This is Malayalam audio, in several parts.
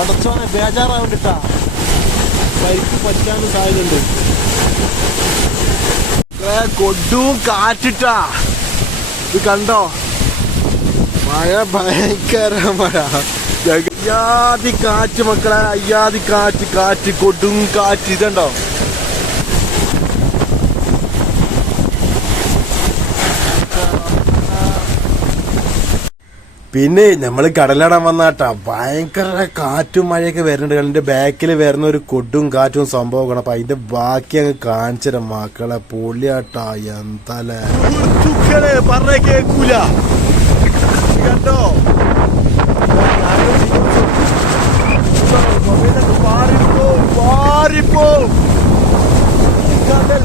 പടച്ചോനെ ബേജാറാവണ്ടിട്ടാ. പരിക്ക് പറ്റാനും സാധ്യതയുണ്ട്. കൊടും കാറ്റിട്ടാ. ഇത് കണ്ടോ? മഴ ഭയങ്കര മഴ. അയ്യാതി കാറ്റ് മക്കളെ അയ്യാതി കാറ്റ് കാറ്റ് കൊടും കാറ്റ്. ഇതുണ്ടോ? പിന്നെ നമ്മൾ കടലടാൻ വന്നാട്ടാ. ഭയങ്കര കാറ്റും മഴയൊക്കെ വരുന്നുണ്ട്. അതിന്റെ ബാക്കിൽ വരുന്ന ഒരു കൊടും കാറ്റും സംഭവമാണ് അപ്പൊ അതിന്റെ ബാക്കി അങ്ങ് കാണിച്ചര മക്കളെ പൊളിയാട്ടാ. എന്താലേ പറഞ്ഞ കേക്കൂല. കണ്ടോ? പാറിപ്പോ പാറിപ്പോ കടൽ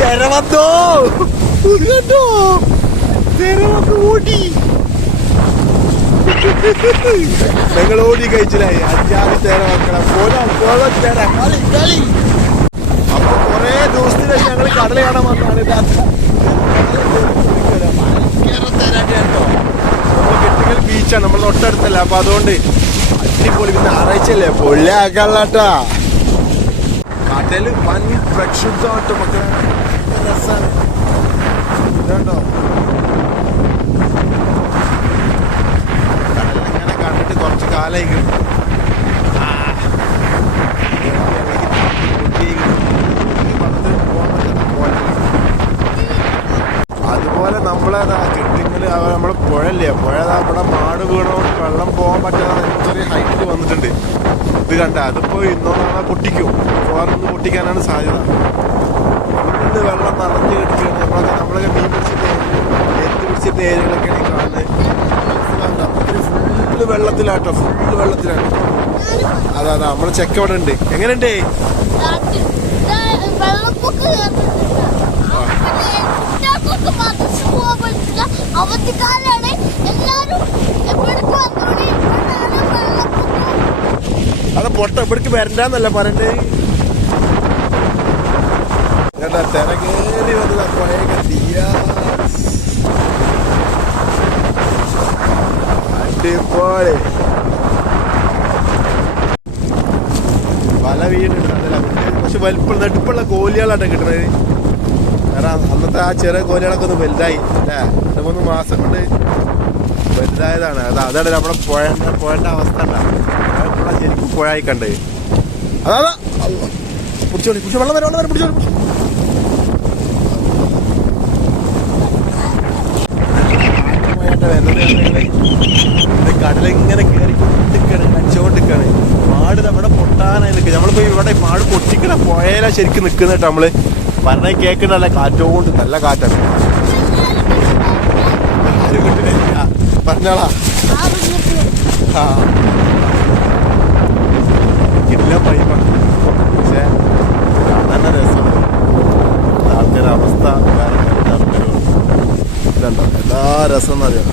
കര വന്നോ ഇത് കണ്ടോ കര വന്ന് ഓടി. ഞങ്ങൾ ഓടി കഴിച്ചില്ലായി അഞ്ചാറ് തേര മക്കളെ പോലെ പോലെ തേര. കളി കളി. അപ്പൊ കൊറേ ദിവസത്തിന് ഞങ്ങൾ കടൽ കാണാൻ വന്നാണ് ഭയങ്കര തേരാട്ടി കേട്ടോ. നമ്മൾ നമ്മൾ തൊട്ടടുത്തല്ല. അപ്പൊ അതുകൊണ്ട് അടിപൊളി. പിന്നെ ആറാഴ്ചയല്ലേ? പൊള്ളിയാക്കാട്ടാ കടൽ വൻ പ്രക്ഷുബ്ധമായിട്ട് മക്കളെ. രസാണ് ഇതുണ്ടോ? കടലിങ്ങനെ കണ്ടിട്ട് കുറച്ച് കാലായി കിട്ടും. അതുപോലെ നമ്മളെ കെട്ടിങ്ങൽ നമ്മളെ പുഴല്ലേ പുഴ നമ്മുടെ മാട് വീണോണ്ട് വെള്ളം പോകാൻ പറ്റാതെ ചെറിയ ഹൈറ്റിൽ വന്നിട്ടുണ്ട്. ഇത് കണ്ട അതിപ്പോ ഇന്നോ നാളെ പൊട്ടിക്കും. ഫോറൊന്ന് പൊട്ടിക്കാനാണ് സാധ്യത. ഫുള്ള് വെള്ളം നിറഞ്ഞു കിടക്കുകയാണ് നമ്മളൊക്കെ നമ്മളൊക്കെ മീൻ പിടിച്ചിട്ട് എത്തി പിടിച്ചിട്ട് ഏരിയകളൊക്കെയാണ് കാണുന്നത്. ഫുള്ള് വെള്ളത്തിലാട്ടോ ഫുള്ള് വെള്ളത്തിലാണ് അതാ അതാ നമ്മളെ ചെക്ക് അവിടെ ഉണ്ട്. എങ്ങനെയുണ്ട്? അത് പൊട്ട ഇവിടേക്ക് വരണ്ടെന്നല്ല പറയണ്ടേ? വല വീടുണ്ട്. പക്ഷെ വലിപ്പം നെടുപ്പുള്ള കോലികളാണ് കിട്ടുന്നത് കാരണം അന്നത്തെ ആ ചെറിയ കോലികളൊക്കെ ഒന്ന് വലുതായി. അല്ലേ? രണ്ട് മൂന്ന് മാസം കൊണ്ട് വലുതായതാണ്. അത് അതാണ് നമ്മുടെ പുഴ പുഴന്റെ അവസ്ഥ ഉണ്ടാവും ശരിക്കും പുഴയായി കണ്ട് അതാ. പിടിച്ചോളി പിടിച്ചോ വെള്ളം വരെ വെള്ളം വരെ പിടിച്ചോളി കടലിങ്ങനെ കയറിക്കൊണ്ടിരിക്കാണ് കടിച്ചോണ്ടിരിക്കാണ് മാട് നമ്മുടെ പൊട്ടാനായി നിൽക്കുക മാട് പൊട്ടിക്കണ പോയാലാ ശരിക്കും നിൽക്കുന്നിട്ട് നമ്മൾ. പറഞ്ഞ കേൾക്കണല്ല കാറ്റോണ്ട് നല്ല കാറ്റാണ് ആരും കിട്ടുന്നില്ല പറഞ്ഞോളാ ആ. കില്ല പൈപ്പാണ് പക്ഷേ കാണാൻ രസമാണ്. അവസ്ഥ എല്ലാ രസം എന്നറിയാം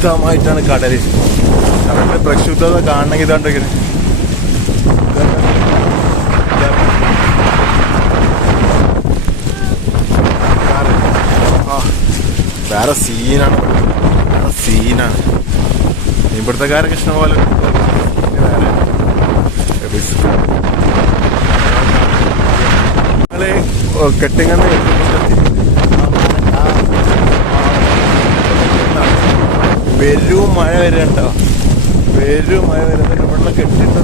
പ്രക്ഷുബ്ധമായിട്ടാണ് കടൽ കടലിന്റെ പ്രക്ഷുബ്ധത കാണണമെങ്കിൽ ഇതാണ്ടെങ്കിൽ വേറെ സീനാണ് വേറെ സീനാണ്. ഇവിടുത്തെ കൃഷ്ണ പോലെ കെട്ടിങ്ങനെ വരും മഴ വരണ്ടോ വരും മഴ വരുന്നുണ്ട് വെള്ളം കെട്ടിട്ടു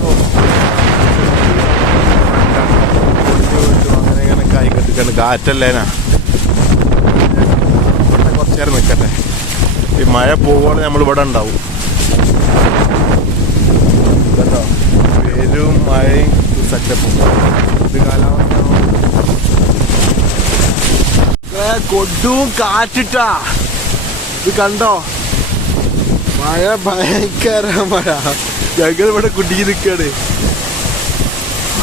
അങ്ങനെ ഇങ്ങനെ കായ് കെട്ടിട്ടുണ്ട് കാറ്റല്ലേനാ ഇവിടെ കുറച്ചു നേരം നിൽക്കട്ടെ ഈ മഴ പോവുകയാണ് നമ്മൾ ഇവിടെ ഉണ്ടാവും. കേട്ടോ? വരും മഴയും സെറ്റപ്പും കാലാവസ്ഥ കൊടും കാറ്റിട്ടാ. ഇത് കണ്ടോ? മഴ ഭയങ്കര മഴ. ഞങ്ങൾ ഇവിടെ കുടുങ്ങി നിൽക്കാണ്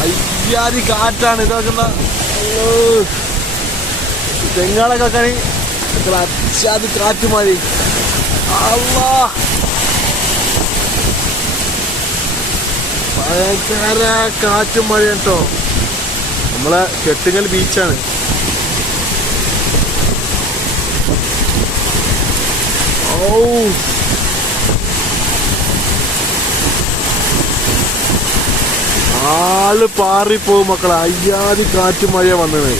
അയ്യാതി കാറ്റാണ്. ഇതാക്കുന്ന തെങ്ങാളൊക്കെ കണി അച്ചാതി കാറ്റ് മാറി ഭയങ്കര കാറ്റും മഴ കേട്ടോ. നമ്മളെ കെട്ടുങ്ങൽ ബീച്ചാണ്. ഓ ആൾ പാറിപ്പോവും മക്കളെ. അയ്യാതി കാറ്റ് മഴ വന്നത്.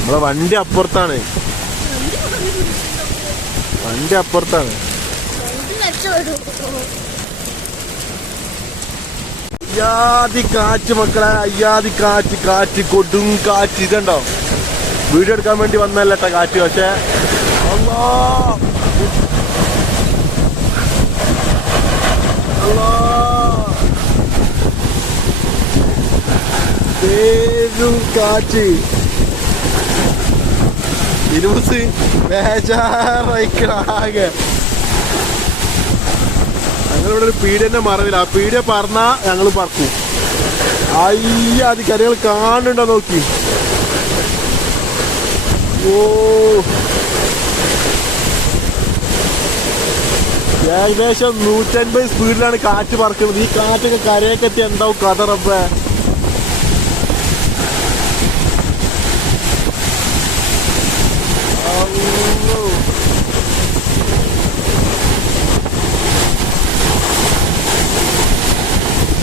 നമ്മളെ വണ്ടി അപ്പുറത്താണ്. വണ്ടി അപ്പുറത്താണ്. അയ്യാതി കാറ്റ് മക്കളെ അയ്യാതി കാറ്റ് കാറ്റ് കൊടും കാറ്റ്. ഇതുണ്ടോ? വീഡിയോ എടുക്കാൻ വേണ്ടി വന്നല്ല കാറ്റ് പക്ഷേ. അല്ലാ. പേരും കാറ്റ്. ഇരുപത് ബേജാറായിക്കണ ആകെ ഞങ്ങളിവിടെ ഒരു പീഡിയന്റെ മറവില്ല ആ പീഡിയ പറഞ്ഞാ ഞങ്ങൾ പറക്കും. അയ്യ അത് കരകൾ കാണുന്നുണ്ടോ നോക്കി. ഓ. ഏകദേശം നൂറ്റൻപത് സ്പീഡിലാണ് കാറ്റ് പറക്കുന്നത്. ഈ കാറ്റൊക്കെ കരയൊക്കെത്തി എന്താവും കഥ.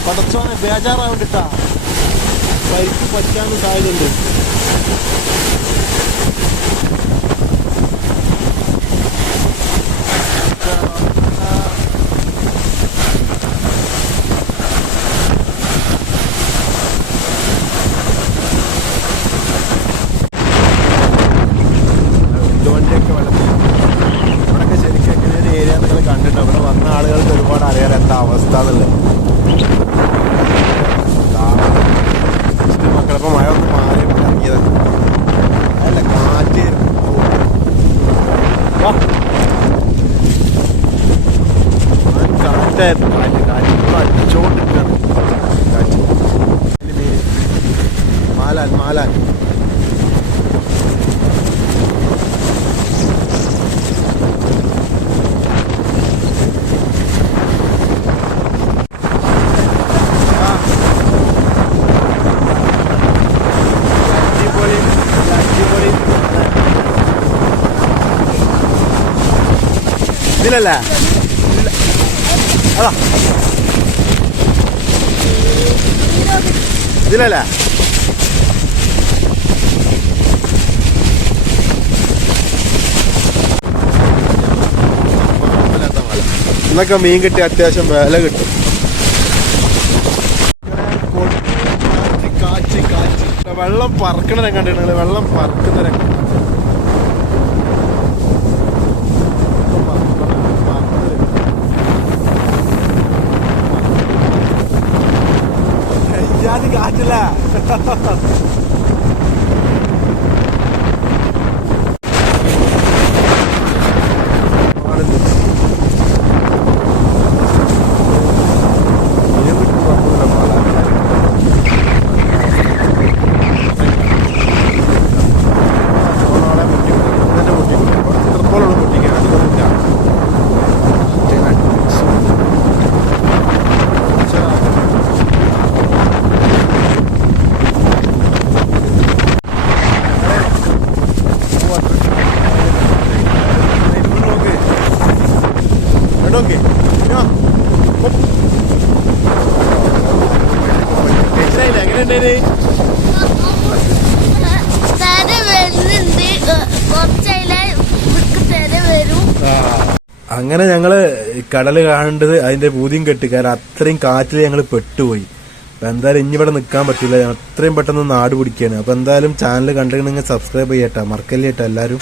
പടച്ചോനെ ബേജാറാവണ്ടിട്ടാ. ബൈക്ക് പറ്റാന്ന് സാധ്യതയുണ്ട് ഉന്തുവണ്ടിയൊക്കെ വെള്ളത്തിൽ ഇവിടെയൊക്കെ ശരിക്കും എങ്ങനെ ഒരു ഏരിയ നിങ്ങൾ കണ്ടിട്ടുണ്ട് ഇവിടെ വന്ന ആളുകൾക്ക് ഒരുപാട് അറിയാൻ എന്താ അവസ്ഥ എന്നുള്ളത് മക്കളപ്പം മഴ ഒന്ന് മാറി ഇറങ്ങിയത് അല്ല കാറ്റ് വാ. ആ കാറ്റായിരുന്നു കാറ്റ് കാറ്റ് ഇപ്പൊ അടിച്ചോണ്ടിരിക്കാണ് കാറ്റ് ഇതിൽ മീന്. മാലാൻ മാലാൻ ആ അടിപൊളി അതാ മീൻ കിട്ടി അത്യാവശ്യം വില കിട്ടും. വെള്ളം പറക്കണ രംഗം കണ്ടിട്ടുണ്ടെങ്കിൽ വെള്ളം പറക്കുന്ന രംഗം കാറ്റില്ല എങ്ങനെയുണ്ടേന് തര വരുന്നുണ്ട് കുറച്ചതിലെ വിക്ക് തര വരും അങ്ങനെ ഞങ്ങൾ കടൽ കാണേണ്ടത് അതിന്റെ ഭൂതിയും കെട്ടി. കാരണം അത്രയും കാറ്റിൽ ഞങ്ങൾ പെട്ടുപോയി. അപ്പൊ എന്തായാലും ഇനി ഇവിടെ നിൽക്കാൻ പറ്റില്ല അത്രയും പെട്ടെന്ന് നാട് പിടിക്കാണ്. അപ്പൊ എന്തായാലും ചാനൽ കണ്ടിട്ടുണ്ടെങ്കിൽ സബ്സ്ക്രൈബ് ചെയ്യട്ടോ. മറക്കല്ലേട്ടോ എല്ലാരും.